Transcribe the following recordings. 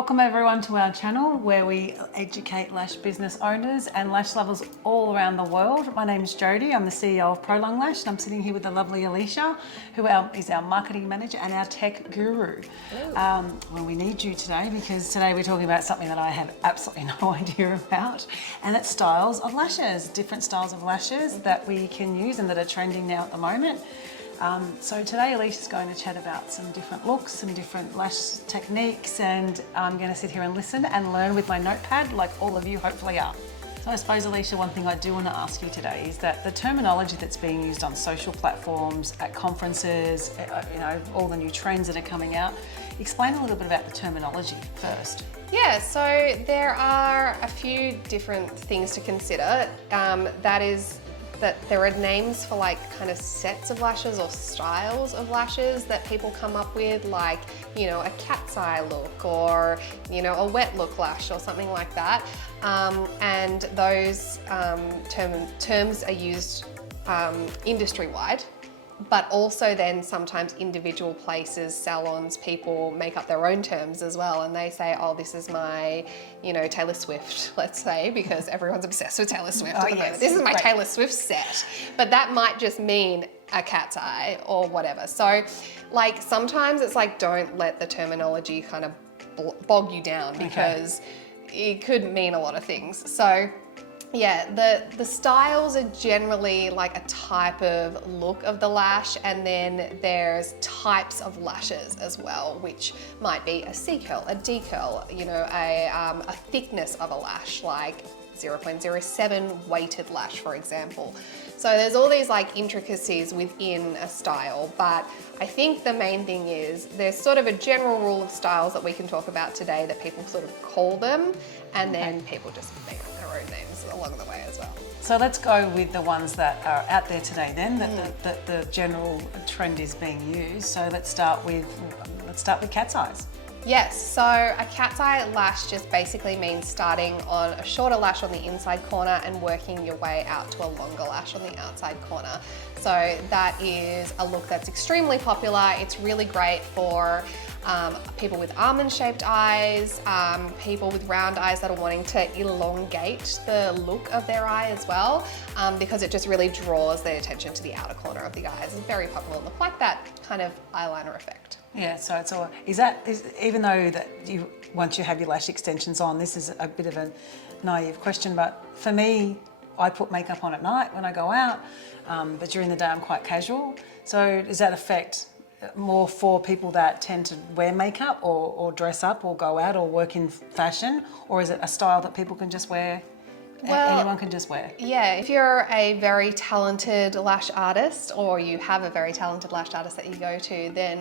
Welcome everyone to our channel where we educate lash business owners and lash lovers all around the world. My name is Jodie, I'm the CEO of Prolong Lash, and I'm sitting here with the lovely Alicia, who is our marketing manager and our tech guru. Well, we need you today because today we're talking about something that I have absolutely no idea about, and that's styles of lashes, different styles of lashes that we can use and that are trending now at the moment. So today Alicia's going to chat about some different looks, some different lash techniques, and I'm going to sit here and listen and learn with my notepad like all of you hopefully are. So I suppose, Alicia, one thing I do want to ask you today is that the terminology that's being used on social platforms, at conferences, all the new trends that are coming out, explain a little bit about the terminology first. Yeah, so there are a few different things to consider. That there are names for like kind of sets of lashes or styles of lashes that people come up with, like, a cat's eye look or, a wet look lash or something like that. And those terms are used industry-wide, but also then sometimes individual places, salons, people make up their own terms as well. And they say, oh, this is my, Taylor Swift, let's say, because everyone's obsessed with Taylor Swift. Oh, yes. This is my Taylor Swift set. But that might just mean a cat's eye or whatever. So like sometimes it's like, don't let the terminology kind of bog you down because it could mean a lot of things. So yeah, the styles are generally like a type of look of the lash, and then there's types of lashes as well, which might be a C-curl, a D-curl, a thickness of a lash, like 0.07 weighted lash, for example. So there's all these like intricacies within a style, but I think the main thing is there's sort of a general rule of styles that we can talk about today that people sort of call them, and then people just make up their own names along the way as well. So let's go with the ones that are out there today then, that the general trend is being used. So let's start with cat's eyes. Yes, so a cat's eye lash just basically means starting on a shorter lash on the inside corner and working your way out to a longer lash on the outside corner. So that is a look that's extremely popular. It's really great for people with almond-shaped eyes, people with round eyes that are wanting to elongate the look of their eye as well, because it just really draws their attention to the outer corner of the eye. It's a very popular look, like that kind of eyeliner effect. Yeah, so it's all, even though that once you have your lash extensions on, this is a bit of a naive question, but for me, I put makeup on at night when I go out, but during the day I'm quite casual. So does that affect more for people that tend to wear makeup or dress up or go out or work in fashion, or is it a style that people can just wear? Well, anyone can just wear? Yeah, if you're a very talented lash artist, or you have a very talented lash artist that you go to, then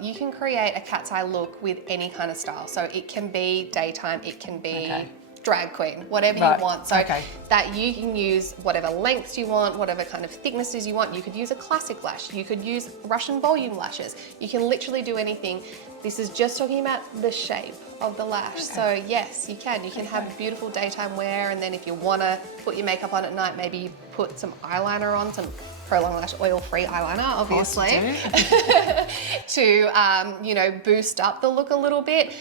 you can create a cat's eye look with any kind of style. So it can be daytime, it can be drag queen, whatever you want. So that you can use whatever lengths you want, whatever kind of thicknesses you want. You could use a classic lash, you could use Russian volume lashes. You can literally do anything. This is just talking about the shape of the lash. So yes, you can have beautiful daytime wear, and then if you want to put your makeup on at night, maybe you put some eyeliner on, some Prolong Lash oil-free eyeliner, obviously, to boost up the look a little bit.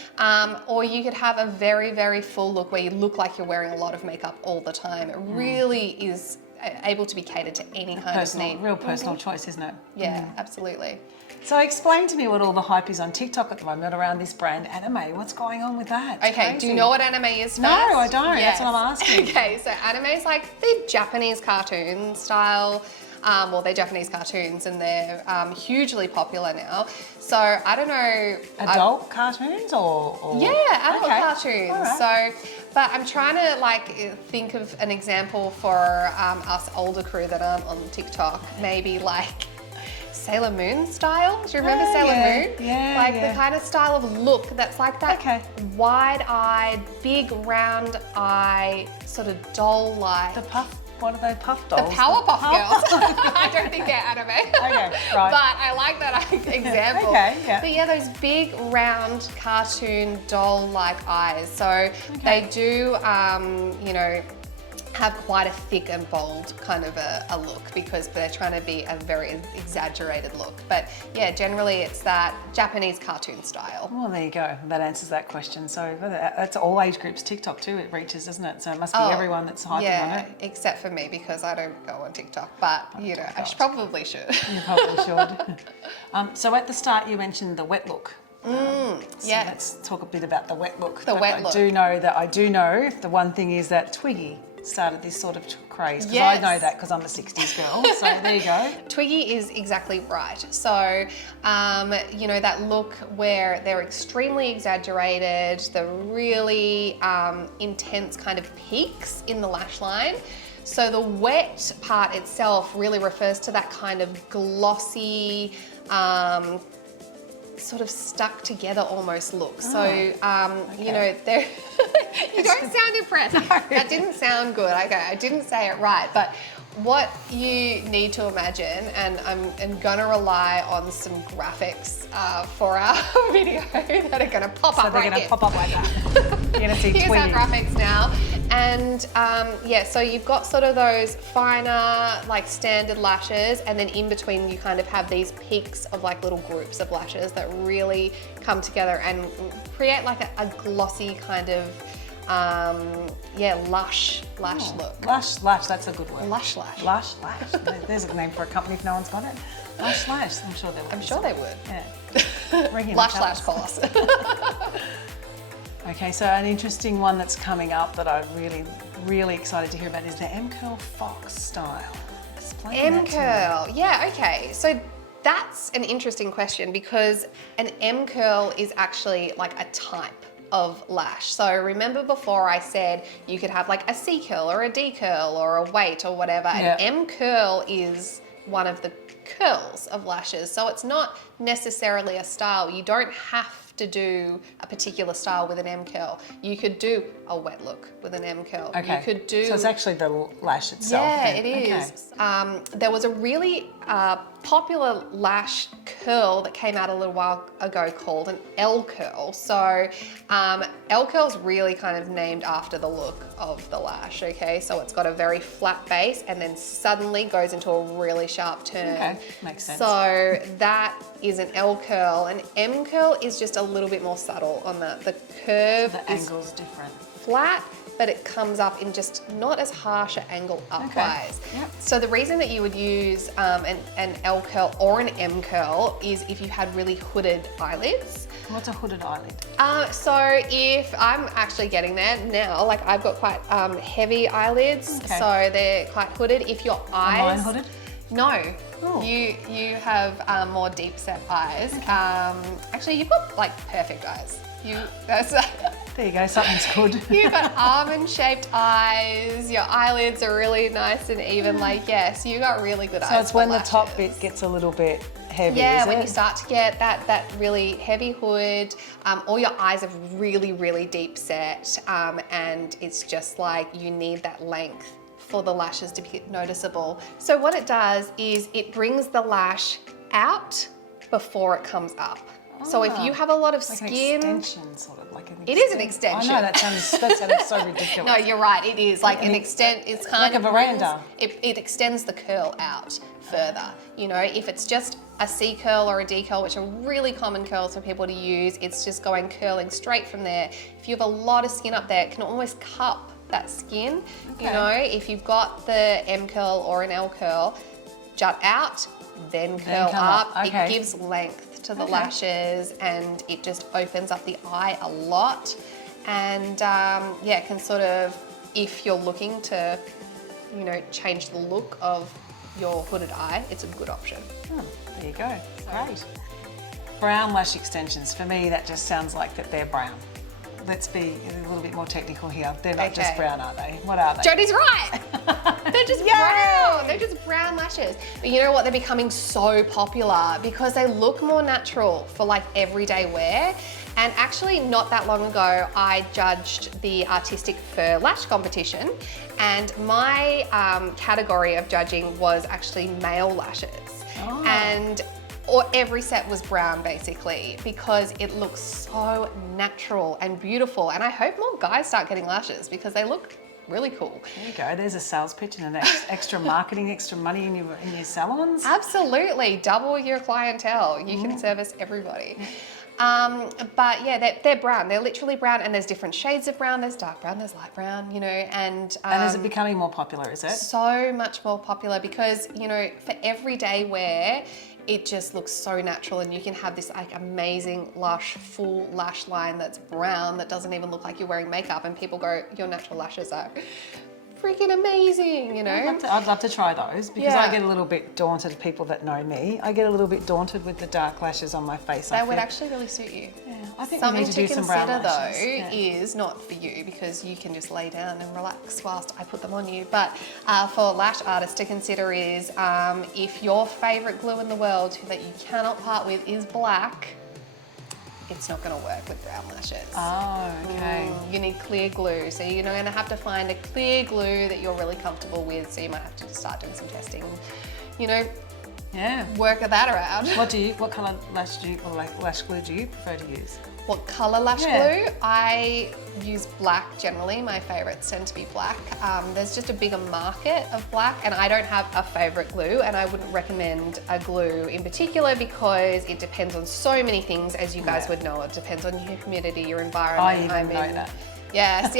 Or you could have a very, very full look where you look like you're wearing a lot of makeup all the time. It really is able to be catered to any kind of need. Real personal choice, isn't it? Yeah, absolutely. So explain to me what all the hype is on TikTok at the moment around this brand anime. What's going on with that? Okay, do you know what anime is first? No, I don't. Yes. That's what I'm asking. Okay, so anime is like the Japanese cartoon style. Well, they're Japanese cartoons and they're hugely popular now. So I don't know. Adult cartoons or? Yeah, adult cartoons. Right. So, but I'm trying to think of an example for us older crew that aren't on TikTok. Maybe like Sailor Moon style. Do you remember Sailor Moon? Yeah. The kind of style of look that's like that wide-eyed, big round eye, sort of doll-like. The puff. What are they, puff dolls? The Powerpuff Girls. I don't think they're anime. Okay, right. But I like that example. But yeah, those big, round, cartoon, doll-like eyes. So they do, have quite a thick and bold kind of a look because they're trying to be a very exaggerated look. But yeah, generally it's that Japanese cartoon style. Well, there you go. That answers that question. So that's all age groups TikTok too, it reaches, doesn't it? So it must be everyone that's hyping on it. Except for me because I don't go on TikTok, but you know, probably should. You probably should. So at the start you mentioned the wet look. So let's talk a bit about the wet look. I do know the one thing is that Twiggy started this sort of craze, because I know that because I'm a 60s girl, so there you go. Twiggy is exactly right. So, you know, that look where they're extremely exaggerated, the really intense kind of peaks in the lash line. So the wet part itself really refers to that kind of glossy, sort of stuck together almost look. So, you know, there. You don't sound impressed. No. That didn't sound good. Okay, I didn't say it right. But what you need to imagine, and I'm gonna rely on some graphics for our video that are gonna pop up right here. So they're gonna pop up like that. You're gonna see Here's our graphics now. And yeah, so you've got sort of those finer, like standard lashes, and then in between you kind of have these peaks of like little groups of lashes that really come together and create like a glossy kind of, lush look. Lush, that's a good word. Lush lash. Lush lash. There's a name for a company if no one's got it. Lush lash, I'm sure they would. I'm sure they would. Yeah. Lush lash, call us. Okay, so an interesting one that's coming up that I'm really excited to hear about is the M-curl fox style. Explain M-curl, yeah, okay. So that's an interesting question because an M-curl is actually like a type of lash. So remember before I said you could have like a C curl or a D curl or a weight or whatever. An M curl is one of the curls of lashes. So it's not necessarily a style. You don't have to do a particular style with an M curl. You could do a wet look with an M curl. Okay. You could do. So it's actually the lash itself. Yeah, it is. Okay. There was a really popular lash curl that came out a little while ago called an L curl. So L curl's really kind of named after the look of the lash. Okay, so it's got a very flat base and then suddenly goes into a really sharp turn. Okay, makes sense. So that is an L curl. An M curl is just a little bit more subtle on the curve. So the angle's different. Flat, but it comes up in just not as harsh an angle upwise. Okay. Yep. So the reason that you would use an L curl or an M curl is if you had really hooded eyelids. What's a hooded eyelid? So if I'm actually getting there now, like I've got quite heavy eyelids, so they're quite hooded. If your eyes... Are mine hooded? No. Oh. You have more deep set eyes. Actually, you've got like perfect eyes. There you go, something's good. You've got almond-shaped eyes. Your eyelids are really nice and even. Like, yes, you got really good eyes. So it's when lashes. the top bit gets a little bit heavy. Yeah, when you start to get that really heavy hood, all your eyes are really deep set, and it's just like you need that length for the lashes to be noticeable. So what it does is it brings the lash out before it comes up. So if you have a lot of like skin, an extension, sort of like an it is an extension. I know that sounds so ridiculous. No, you're right. It is like an extent. It's kind like of a veranda. It extends the curl out further. You know, if it's just a C curl or a D curl, which are really common curls for people to use, it's just curling straight from there. If you have a lot of skin up there, it can almost cup that skin. You know, if you've got the M curl or an L curl, jut out, then curl up. Okay. It gives length to the lashes and it just opens up the eye a lot. And yeah, it can sort of, if you're looking to, you know, change the look of your hooded eye, it's a good option. There you go. Great. Brown lash extensions, for me that just sounds like that they're brown. Let's be a little bit more technical here. They're not just brown, are they? What are they? Jodie's right. They're just brown. They're just brown lashes. But you know what? They're becoming so popular because they look more natural for like everyday wear. And actually not that long ago, I judged the artistic fur lash competition, and my category of judging was actually male lashes. And every set was brown basically because it looks so natural and beautiful. And I hope more guys start getting lashes because they look really cool. There you go. There's a sales pitch and an extra marketing, extra money in your salons. Absolutely, double your clientele. You can service everybody. But yeah, they're brown. They're literally brown, and there's different shades of brown. There's dark brown, there's light brown, you know, and is it becoming more popular, is it? So much more popular because, you know, for everyday wear, it just looks so natural, and you can have this like amazing lush full lash line that's brown that doesn't even look like you're wearing makeup, and people go, your natural lashes are freaking amazing, you know. I'd love to try those because I get a little bit daunted. People that know me, I get a little bit daunted with the dark lashes on my face. That would actually really suit you. Yeah, I think Something we need to do some brown consider lashes. though is not for you because you can just lay down and relax whilst I put them on you. But for lash artists to consider is if your favourite glue in the world that you cannot part with is black, it's not going to work with brown lashes. Oh, okay. You need clear glue, so you're going to have to find a clear glue that you're really comfortable with. So you might have to start doing some testing, you know. Yeah. Work that around. What colour lash lash glue do you prefer to use? What colour lash glue? I use black generally. My favourites tend to be black. There's just a bigger market of black, and I don't have a favourite glue, and I wouldn't recommend a glue in particular because it depends on so many things, as you guys would know. It depends on your humidity, your environment. I even know that. Yes.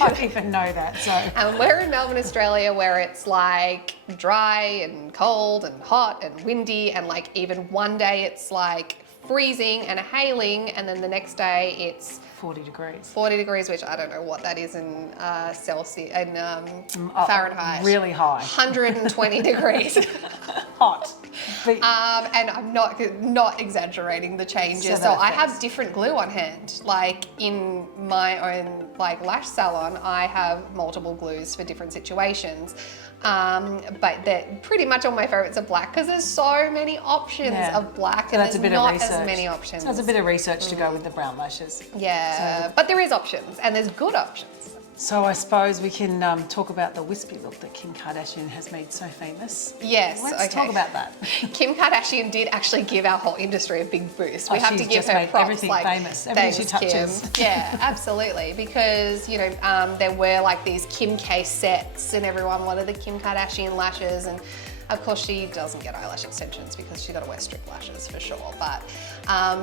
I even know that. So. And we're in Melbourne, Australia, where it's like dry and cold and hot and windy, and like even one day it's like freezing and hailing, and then the next day it's 40 degrees. 40 degrees, which I don't know what that is in Celsius, in Fahrenheit. Really high. 120 degrees. Hot. And I'm not exaggerating the changes. So I have different glue on hand. Like in my own like lash salon, I have multiple glues for different situations. But they're pretty much all my favorites are black because there's so many options of black, and there's not as many options. So that's a bit of research to go with the brown lashes. Yeah, but there is options, and there's good options. So I suppose we can talk about the wispy look that Kim Kardashian has made so famous. Yes, Let's talk about that. Kim Kardashian did actually give our whole industry a big boost. We have to give her props. Everything like, famous. Everything she touches. Kim. Yeah, absolutely. Because, you know, there were like these Kim K sets, and everyone wanted the Kim Kardashian lashes, and of course she doesn't get eyelash extensions because she's got to wear strict lashes for sure. But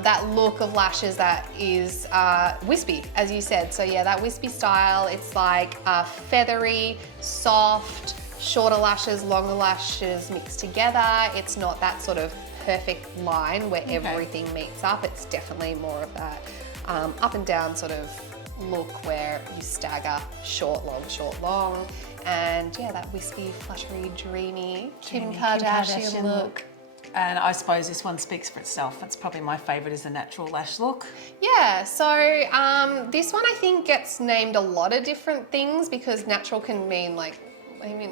that look of lashes that is wispy, as you said. So yeah, that wispy style, it's like feathery, soft, shorter lashes, longer lashes mixed together. It's not that sort of perfect line where everything meets up. It's definitely more of that up and down sort of look where you stagger short, long. And yeah, that wispy, fluttery, dreamy Kim Kardashian look. And I suppose this one speaks for itself. It's probably my favourite is the natural lash look. Yeah, so this one I think gets named a lot of different things because natural can mean like, I mean,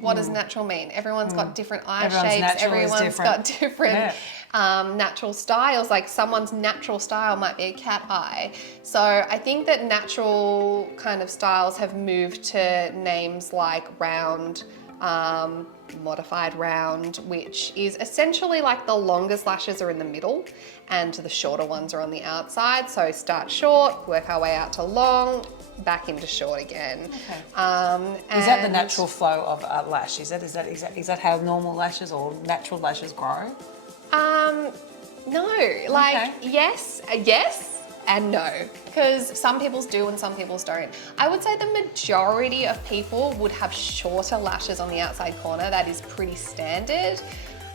what does natural mean? Everyone's got different eye shapes. Everyone's got different natural styles. Like someone's natural style might be a cat eye. So I think that natural kind of styles have moved to names like round, modified round, which is essentially like the longest lashes are in the middle and the shorter ones are on the outside. So start short, work our way out to long, back into short again. Okay. Is that the natural flow of a lash? Is that how normal lashes or natural lashes grow? No, like yes and no, because some people's do and some people's don't. I would say the majority of people would have shorter lashes on the outside corner. That is pretty standard.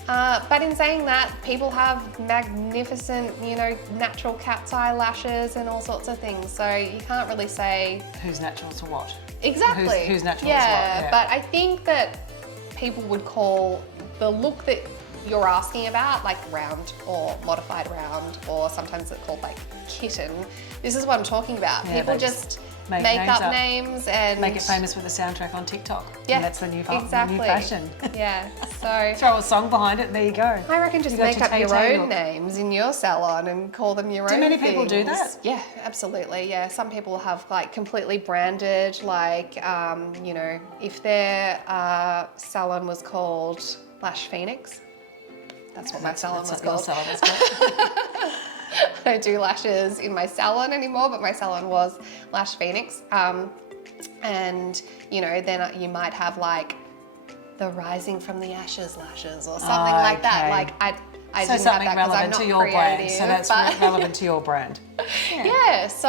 But in saying that, people have magnificent, you know, natural cat's eye lashes and all sorts of things. So you can't really say who's natural to what. Exactly. Who's natural to what. Yeah, but I think that people would call the look that you're asking about like round or modified round, or sometimes it's called like kitten. This is what I'm talking about. Yeah, people just make up names and make it famous with a soundtrack on TikTok. Yeah, and that's the new exactly. new fashion. Yeah, so throw a song behind it and there you go. I reckon just make up your own names in your salon and call them your own. Do many things. people do that? Yeah, absolutely. Yeah, some people have like completely branded, like you know, if their salon was called Lash Phoenix. That's what my salon was called. I don't do lashes in my salon anymore, but my salon was Lash Phoenix. And, you know, then you might have like the rising from the ashes lashes or something like that. Like I so didn't something have that 'cause I'm relevant not to your brand. So creative, that's relevant to your brand. Yeah, so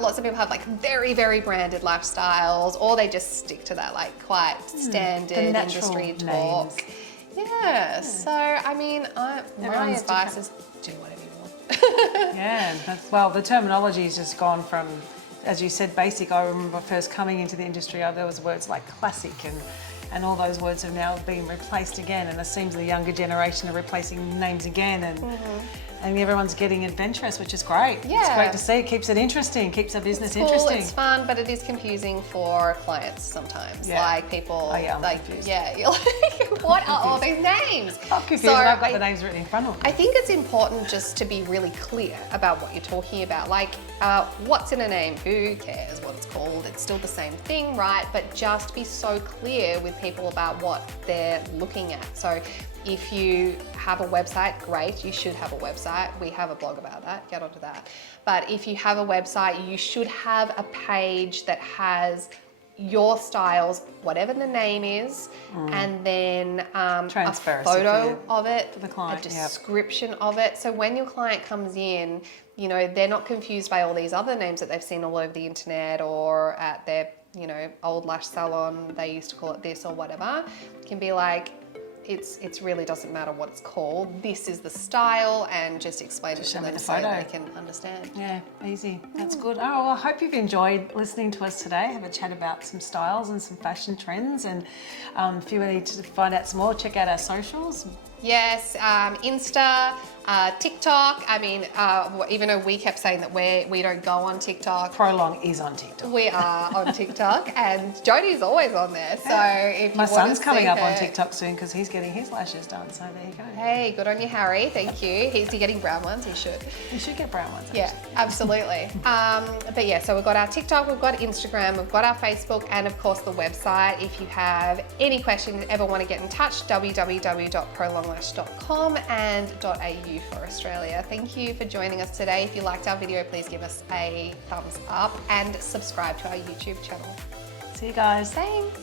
lots of people have like very, very branded lash styles, or they just stick to that like quite standard industry talk. names. Yeah, so I mean, my Everyone's advice is do whatever you want. Yeah, well, the terminology has just gone from, as you said, basic. I remember first coming into the industry, there was words like classic and all those words have now been replaced again, and it seems the younger generation are replacing names again, and everyone's getting adventurous, which is great. Yeah. It's great to see. It keeps it interesting, keeps our business Cool, interesting. it's fun, but it is confusing for clients sometimes. Yeah. Like people, I'm like, confused. yeah, you're like, what are all these names? I'm confused, So and I've got the names written in front of me. I think it's important just to be really clear about what you're talking about. Like, what's in a name? Who cares what it's called? It's still the same thing, right? But just be so clear with people about what they're looking at. So if you have a website, great, you should have a website. We have a blog about that, get onto that. But if you have a website, you should have a page that has your styles, whatever the name is, and then a Transparency photo of it, for the client, a description of it. So when your client comes in, you know, they're not confused by all these other names that they've seen all over the internet or at their, you know, old lash salon, they used to call it this or whatever. It can be like, it's really doesn't matter what it's called. This is the style, and just explain it to them so they can understand. Yeah, easy. That's good. Oh, well, I hope you've enjoyed listening to us today. Have a chat about some styles and some fashion trends. And if you need to find out some more, check out our socials. Yes, Insta, TikTok. I mean, even though we kept saying that we don't go on TikTok. Prolong is on TikTok. We are on TikTok, and Jodie's always on there. So if My you want son's to coming see up on her- TikTok soon because he's getting his lashes done. So there you go. Hey, good on you, Harry. Thank you. Is he getting brown ones? He should. You should get brown ones. Yeah, absolutely. But yeah, so we've got our TikTok, we've got Instagram, we've got our Facebook, and of course the website. If you have any questions, ever want to get in touch, www.prolonglash.com and .au for Australia. Thank you for joining us today. If you liked our video, please give us a thumbs up and subscribe to our YouTube channel. See you guys. Thanks.